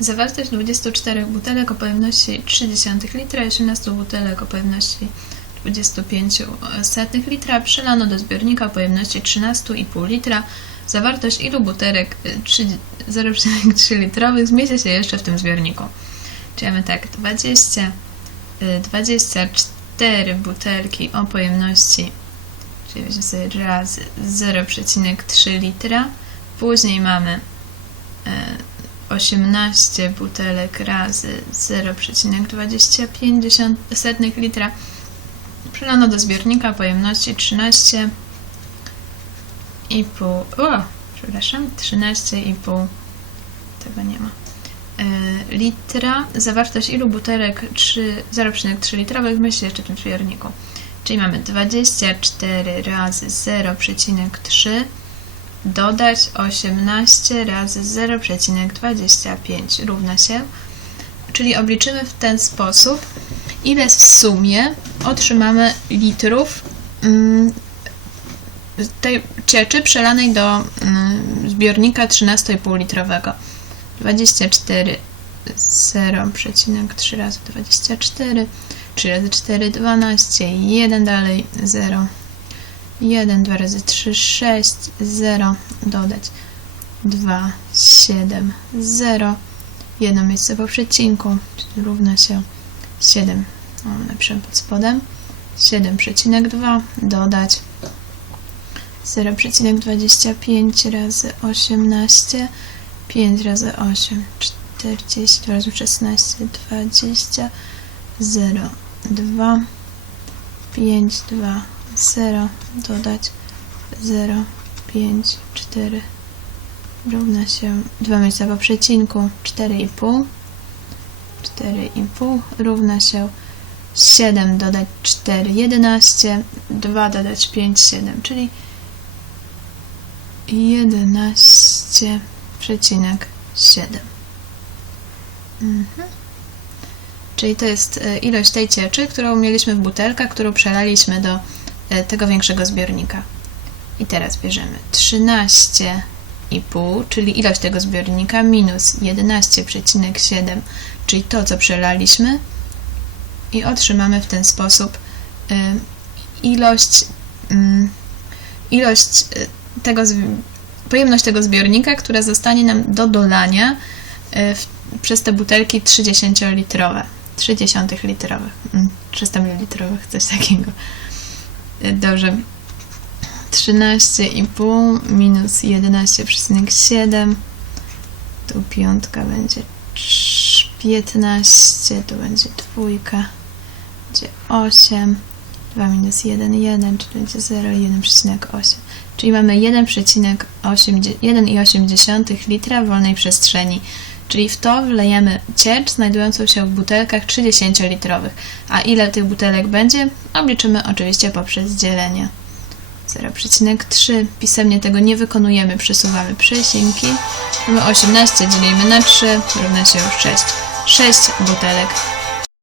Zawartość 24 butelek o pojemności 0,3 litra i 18 butelek o pojemności 25 setnych litra przelano do zbiornika o pojemności 13,5 litra. Zawartość ilu butelek y, trzy- 0,3 litrowych zmieści się jeszcze w tym zbiorniku? Czyli mamy tak, 20, y, 24 butelki o pojemności, czyli weźmy sobie razy 0,3 litra. Później mamy y, 18 butelek razy 0,25 setnych litra. Przelano do zbiornika pojemności 13 i pół. O, przepraszam, 13,5 tego nie ma. E, litra. Zawartość ilu butelek 3 0,3 litrowych myśli jeszcze w tym zbiorniku. Czyli mamy 24 razy 0,3 dodać 18 razy 0,25 równa się. Czyli obliczymy w ten sposób, ile w sumie otrzymamy litrów mm, tej cieczy przelanej do mm, zbiornika 13,5 litrowego. 24 0,3 razy 24 3 razy 4 12 1 dalej 0 1 2 razy 3 6 0 dodać. 2 7 0 jedno miejsce po przecinku. Czyli równa się 7 o, napiszę pod spodem. 7,2 dodać. 0,25 razy 18 5 razy 8 40 razy 16 20 0 2 5 2 0 dodać. 0 5 4 równa się 2 miejsca po przecinku. 4,5 4,5 równa się 7 dodać 4 11 2 dodać 5 7 czyli 11,7 mhm. Czyli to jest e, ilość tej cieczy, którą mieliśmy w butelkach, którą przelaliśmy do tego większego zbiornika. I teraz bierzemy 13,5, czyli ilość tego zbiornika minus 11,7, czyli to, co przelaliśmy i otrzymamy w ten sposób y, ilość, mm, ilość y, tego, pojemność tego zbiornika, która zostanie nam do dolania przez te butelki 30-litrowe, 30 litrowe, mm, 300 ml, coś takiego. Dobrze. 13,5 minus 11,7 tu piątka będzie trz- 15, tu będzie dwójka, będzie 8, 2 minus 1, 1, czyli będzie 0, 1,8. Czyli mamy 1,8 litra wolnej przestrzeni. Czyli w to wlejemy ciecz znajdującą się w butelkach 30-litrowych. A ile tych butelek będzie? Obliczymy oczywiście poprzez dzielenie. 0,3. Pisemnie tego nie wykonujemy, przesuwamy przecinki. Mamy 18, dzielimy na 3, równa się 6. 6 butelek